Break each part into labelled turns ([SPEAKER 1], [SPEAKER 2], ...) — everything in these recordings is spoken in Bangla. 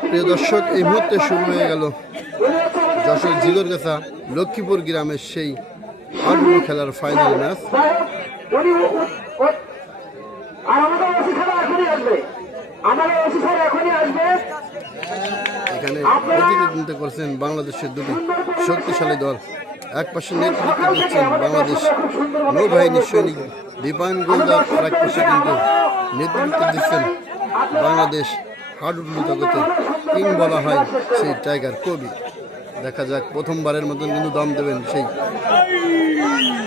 [SPEAKER 1] প্রিয় দর্শক এই মুহূর্তে শুরু হয়ে গেল যশোর জিগরগাছা লক্ষ্মীপুর গ্রামের সেই আটগুলো খেলার ফাইনাল ম্যাচ এখানে প্রতিনিধিত্ব করছেন বাংলাদেশের দুটি শক্তিশালী দল। এক পাশে নেতৃত্ব দিচ্ছেন বাংলাদেশ নৌবাহিনীর সৈনিক দীপায়ন গোলদার আর এক পাশে কিন্তু নেতৃত্ব দিচ্ছেন বাংলাদেশ হাডুডু জগতে কিং বলা হয়, সেই টাইগার কবি। দেখা যাক, প্রথমবারের মতন কিন্তু দম দেবেন সেই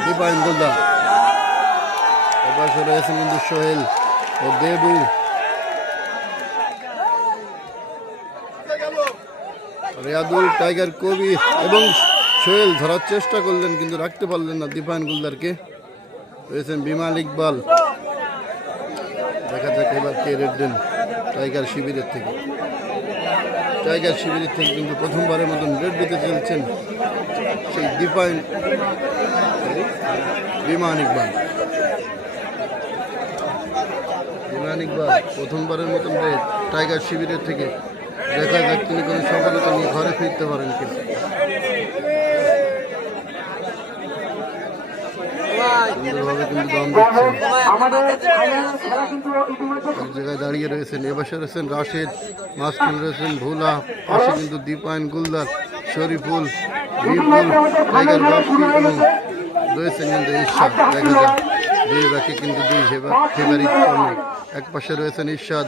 [SPEAKER 1] দীপায়ন গোলদার অবশ্য রয়েছেন কিন্তু সোহেল ও দেবু। রিয়াদুল, টাইগার কবি এবং সোহেল ধরার চেষ্টা করলেন, কিন্তু রাখতে পারলেন না দীপায়ন গুলদারকে রয়েছেন বিমাল ইকবাল। দেখা যাক এবার কে রেড দেন। টাইগার শিবিরের থেকে। টাইগার শিবিরের থেকে কিন্তু প্রথমবারের মতন রেড দিতে চলছেন সেই দীপায়ন বিমান ইকবাল। বিমান ইকবাল প্রথমবারের মতন রেড টাইগার শিবিরের থেকে। দেখা যাক তিনি কোনো সফলতা নিয়ে ঘরে ফিরতে পারেন কিনা সুন্দরভাবে কিন্তু দম দিচ্ছেন
[SPEAKER 2] আমাদের ফাইনাল খেলা কিন্তু ইতিমধ্যে
[SPEAKER 1] এক জায়গায় দাঁড়িয়ে রয়েছেন এবাসে রয়েছেন রাশেদ, মাঝখানে রয়েছেন ভোলা, পাশে কিন্তু দীপায়ন গুলদার, শরীফুল, বিপুল টাইগার বাপি এবং রয়েছেন কিন্তু ইরশাদ দেখা যায় দুই বাকি কিন্তু দুই ফেভারিট কর্মী। এক পাশে রয়েছেন ইরশাদ,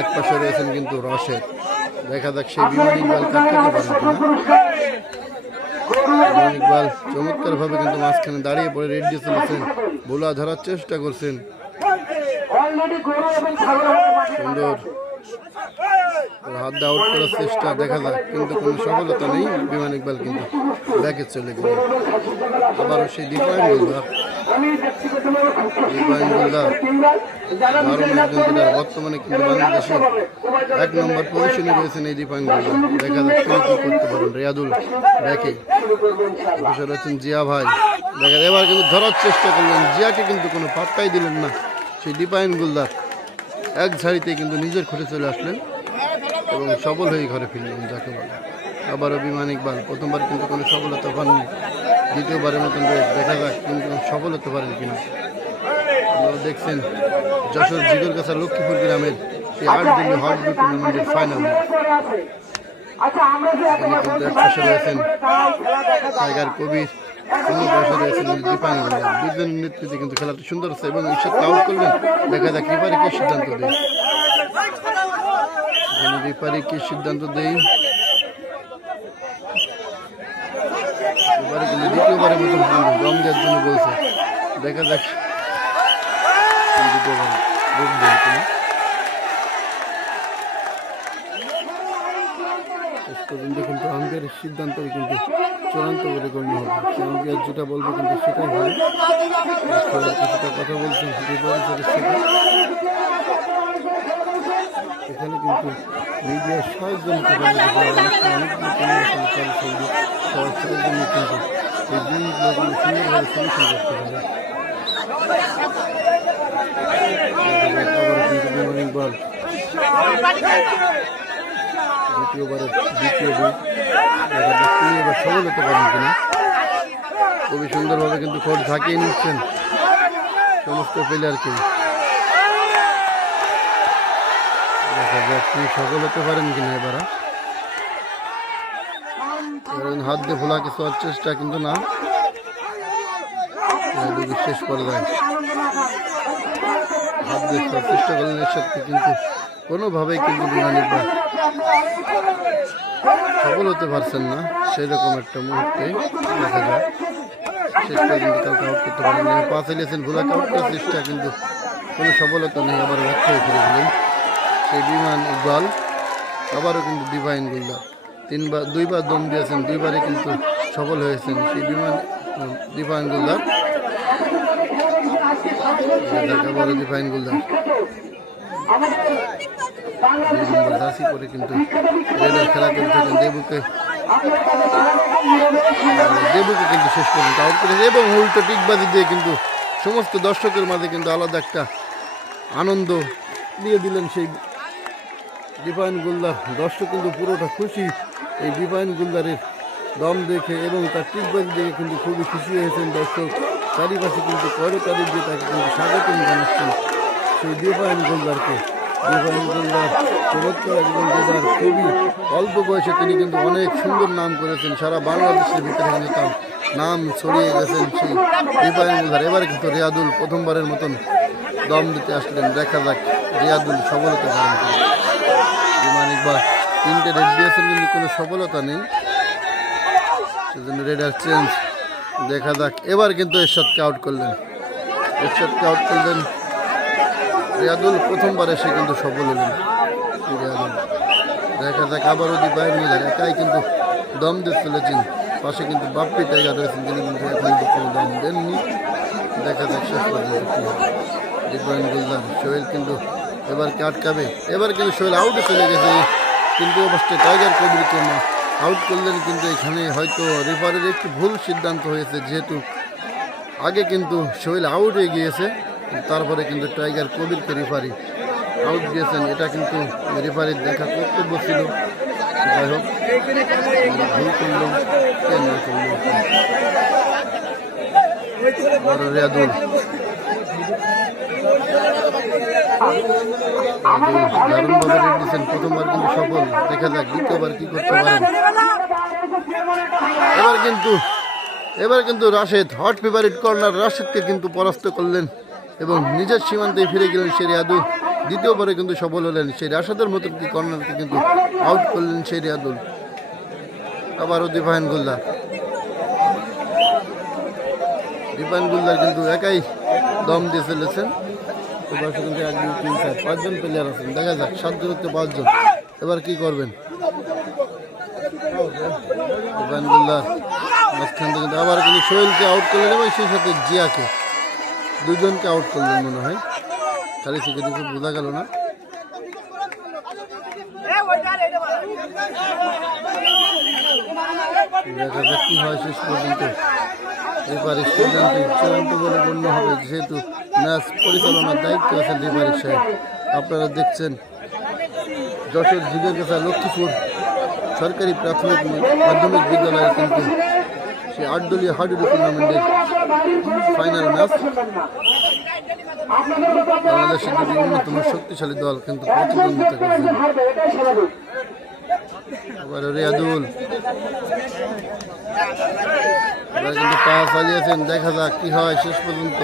[SPEAKER 1] এক পাশে রয়েছেন কিন্তু রশেদ। দেখা যাক সেই বিমান বিমান ইকবাল চমৎকার ভাবে কিন্তু মাঝখানে দাঁড়িয়ে পড়ে, রেড দিয়ে চলেছেন বোলা ধরার চেষ্টা করছেন। সুন্দর। হাত দা আউট করার চেষ্টা দেখা যায় কিন্তু কোনো সফলতা নেই। বিমান ইকবাল কিন্তু ব্যাকে চলে গেল। আবারও সেই দীপায়ন গোলদার বর্তমানে এক নম্বর রয়েছেন এই রিয়াদুল রয়েছেন জিয়া ভাই। এবার কিন্তু ধরার চেষ্টা করলেন। জিয়াকে কিন্তু কোনো পাত্তাই দিলেন না সেই দীপায়ন গোলদার। এক ঝাড়িতে কিন্তু নিজের খুঁটে চলে আসলেন এবং সফল হয়ে ঘরে ফিরলেন, যাকে বলে। আবারও বিমান ইকবাল প্রথমবার কিন্তু কোনো সফলতা পাননি দ্বিতীয়বারের মতন দেখা যাক কিন্তু সফল হতে পারেন কিনা। আপনারা দেখছেন যশোর জিগরগাছা লক্ষ্মীপুর গ্রামের সেই আট দিনের হট বি টুর্নামেন্টের ফাইনাল
[SPEAKER 2] আছে। আচ্ছা
[SPEAKER 1] রয়েছেন টাইগার কবির রয়েছেন দুজনের নেতৃত্বে কিন্তু খেলাটি সুন্দর হচ্ছে এবং ঈশ্বর আউট করলেন। দেখা যাক রিপারি কি সিদ্ধান্ত দেয়। রিপারি কি সিদ্ধান্ত দেয়। এবারে কিন্তু দ্বিতীয়বারের মতন দম জন্য বলছে। দেখা যাক। কিন্তু আম্পায়ারের সিদ্ধান্তই কিন্তু চূড়ান্ত বলে গণ্য হবে। সে যেটা বলবে কিন্তু সেটাই হবে। কথা বলছেন সাথে এখানে কিন্তু মিডিয়ার সাহায্য নিয়ে কিন্তু এই জিনিসগুলো সুন্দরভাবে সলিউশন করতে পারে। দ্বিতীয়বারের দ্বিতীয় তিনি এবার সফল হতে পারেন কিনা খুবই সুন্দরভাবে কিন্তু কোর্ট ঝাঁকিয়ে নিচ্ছেন সমস্ত প্লেয়ারকে দেখা সফল হতে পারেন কিনা এবার। হাত দিয়ে ভোলা কিছু চেষ্টা কিন্তু না। শেষ পর্যায়ে। হাত দিয়ে চেষ্টা করলেন এর সাথে কিন্তু কোনোভাবেই কিন্তু বিমানিক সফল হতে পারছেন না, সেরকম একটা মুহূর্তে দেখা যায় শেষ পর্যন্ত কাউকে আউট করতে পারেন না পাঁচ এলিয়েছেন ভুলাকে আউট করার চেষ্টা কিন্তু কোনো সফলতা নেই, আবার ব্যর্থ হয়ে ফিরে সেই বিমান ইকবাল আবারও কিন্তু ডিভাইন গুলদার তিনবার দুইবার দম দিয়েছেন, দুইবারই কিন্তু সফল হয়েছেন সেই বিমান ডিভাইন আবারও ডিভাইন পরে কিন্তু খেলা করে দেবুকে। দেবুকে কিন্তু এবং উল্টো টিকবাজি দিয়ে কিন্তু সমস্ত দর্শকের মাঝে কিন্তু আলাদা একটা আনন্দ দিয়ে দিলেন সেই ডিফাইন গুলদার দর্শক কিন্তু পুরোটা খুশি। এই ডিফাইন গুলদারের দম দেখে এবং তার টিকবাজি দেখে কিন্তু খুবই খুশি হয়েছেন দর্শক। চারিপাশে কিন্তু করতালি দিয়ে তাকে কিন্তু স্বাগতম জানাচ্ছেন সেই ডিফাইন গোলদারকে ডিফাইন গোলদার চমৎকার একজন গোলদার খুবই অল্প বয়সে তিনি কিন্তু অনেক সুন্দর নাম করেছেন। সারা বাংলাদেশের ভিতরে কিন্তু তার নাম ছড়িয়ে গেছেন সেই ডিফাইন গোলদার এবারে কিন্তু রিয়াদুল প্রথমবারের মতন দম দিতে আসলেন। দেখা যাক রিয়াদুল পারেন কিনা। বিমান ইকবাল তিনটে রেড দিয়েছেন কিন্তু কোনো সফলতা নেই। সেজন্য রেডার চেঞ্জ দেখা যাক। এবার কিন্তু এরশাদকে আউট করলেন। এরশাদকে আউট করলেন রিয়াদুল। প্রথমবার এসে কিন্তু সফল হলেন দেখা যাক আবারও নিয়ে যায়, একাই কিন্তু দম দিয়ে চলেছেন। পাশে কিন্তু বাপ্পি টাইগার রয়েছেন তিনি কিন্তু এখন কোনো দম দেননি। দেখা যাক শেষ পর্যন্ত কি সোহেল কিন্তু এবার কে আটকাবে? এবার কিন্তু সোহেল আউটে চলে গেছে। কিন্তু অবশ্যই টাইগার কবিরকে আউট করলেন কিন্তু এখানে হয়তো রেফারের একটু ভুল সিদ্ধান্ত হয়েছে, যেহেতু আগে কিন্তু সোহেল আউট হয়ে গিয়েছে, তারপরে কিন্তু টাইগার কবিরকে রেফারি আউট দিয়েছেন। এটা কিন্তু রেফারির দেখা কর্তব্য ছিল। যাই হোক ভুল করল কে না করল রিয়াদুল। দারুণভাবে রেড প্রথমবার কিন্তু সফল দেখা যাক দ্বিতীয়বার কি করতে এবার কিন্তু এবার কিন্তু রাশেদ হট ফেভারিট কর্নার রাশেদকে কিন্তু পরাস্ত করলেন এবং নিজের সীমান্তে ফিরে গেলেন দ্বিতীয়বারে কিন্তু সফল হলেন সেই রাশেদের মতো কর্নারকে কিন্তু আউট করলেন সেই রিয়াদুল আবারও দিফায়ন গোল্লার দিপায়ন গুলদার কিন্তু একাই দম দিয়ে পাঁচজন প্লেয়ার আছেন। দেখা যাক সাতজন হচ্ছে পাঁচজন। এবার কি করবেন? আবার কিন্তু সোহেলকে আউট করলেন এবং সেই সাথে জিয়াকে। দুজনকে আউট করলেন মনে হয়। খালি থেকে দেখে বোঝা গেল না। দেখা যাক কি হয় শেষ পর্যন্ত। এবারে সিদ্ধান্ত চূড়ান্ত বলে গণ্য হবে, যেহেতু ম্যাচ পরিচালনার দায়িত্ব আছে রেফারি সাহেব। আপনারা দেখছেন যশোর জিগের কথা লক্ষ্মীপুর সরকারি প্রাথমিক মাধ্যমিক বিদ্যালয়ে কিন্তু সেই আটদলীয় হাডুডু টুর্নামেন্টের ফাইনাল ম্যাচ বাংলাদেশের দুটি অন্যতম শক্তিশালী দল কিন্তু প্রতিদ্বন্দ্বিতা করছে আবার রিয়াদুল। কিন্তু চালিয়েছেন দেখা যাক কি হয় শেষ পর্যন্ত।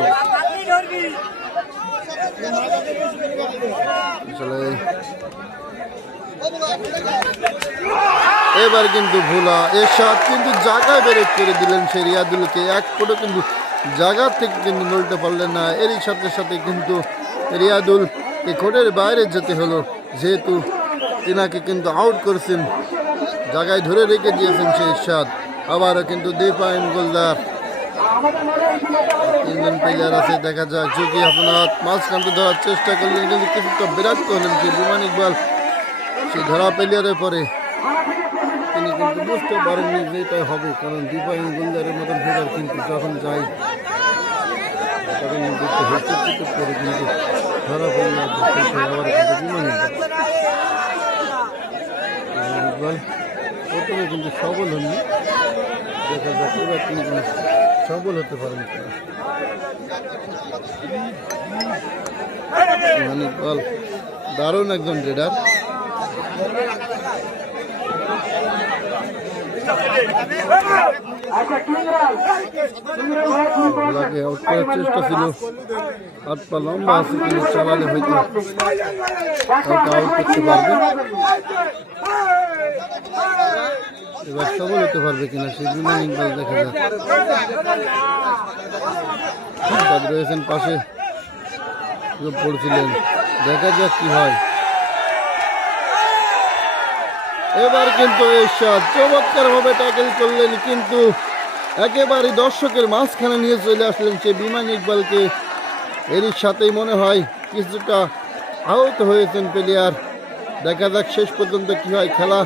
[SPEAKER 1] এবার কিন্তু ভোলা এরশাদ কিন্তু জায়গায় বেরেক করে দিলেন সে রিয়াদুলকে। এক ফুটও কিন্তু জায়গা থেকে কিন্তু নড়তে পারলেন না। এরই সাথে সাথে কিন্তু রিয়াদুলকে কোর্টের বাইরে যেতে হলো। যেহেতু তিনাকে কিন্তু আউট করেছেন, জায়গায় ধরে রেখে দিয়েছেন সেই এরশাদ আবারও কিন্তু দীপায়ন গোলদার তিনজন প্লেয়ার আছে, দেখা যাক। যদি আপনার মাঝখানকে ধরার চেষ্টা করলেন কিন্তু কিছুটা বিরক্ত হলেন যে বিমান ইকবাল সেই ধরা প্লেয়ারের পরে। তিনি কিন্তু বুঝতে পারেননি যে এটাই হবে, কারণ দীপায়ন গোলদারের মতন ফেরার কিন্তু যখন যাই ধরা বিমান ইকবাল প্রথমে কিন্তু সবল হননি। দেখা যাক, এবার তিনি কিন্তু সবল হতে পারেন মানে বল, দারুণ একজন রেডার।
[SPEAKER 2] আচ্ছা
[SPEAKER 1] আউট করার চেষ্টা ছিল। হাত পা লম্বা আছে কিন্তু চালালে হয়তো আউট করতে পারবে। এবার সবল হতে পারবে কিনা ইকবাল দেখা যাক। রয়েছেন পাশে পড়ছিলেন। দেখা যাক কি হয়। এবার কিন্তু এরশাদ চমৎকার ভাবে ট্যাকেল করলেন কিন্তু একেবারে দর্শকের মাঝখানে নিয়ে চলে আসলেন সে বিমান ইকবালকে। এরই সাথেই মনে হয় কিছুটা আহত হয়েছেন প্লেয়ার দেখা যাক শেষ পর্যন্ত কি হয় খেলা।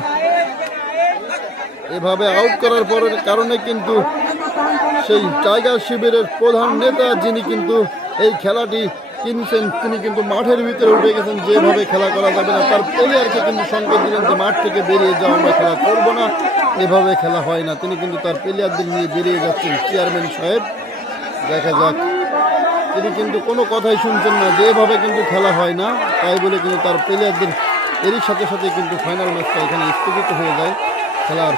[SPEAKER 1] এভাবে আউট করার পরের কারণে কিন্তু সেই টাইগার শিবিরের প্রধান নেতা, যিনি কিন্তু এই খেলাটি কিনছেন, তিনি কিন্তু মাঠের ভিতরে উঠে গেছেন, যেভাবে খেলা করা যাবে না। তার প্লেয়ারকে কিন্তু সংকেত দিলেন যে, মাঠ থেকে বেরিয়ে যাও, আমরা খেলা করব না। এভাবে খেলা হয় না। তিনি কিন্তু তার প্লেয়ারদের নিয়ে বেরিয়ে যাচ্ছেন, চেয়ারম্যান সাহেব। দেখা যাক। তিনি কিন্তু কোনো কথাই শুনছেন না, যেভাবে কিন্তু খেলা হয় না, তাই বলে কিন্তু তার প্লেয়ারদের এরই সাথে সাথে কিন্তু ফাইনাল ম্যাচটা এখানে স্থগিত হয়ে যায় খেলার।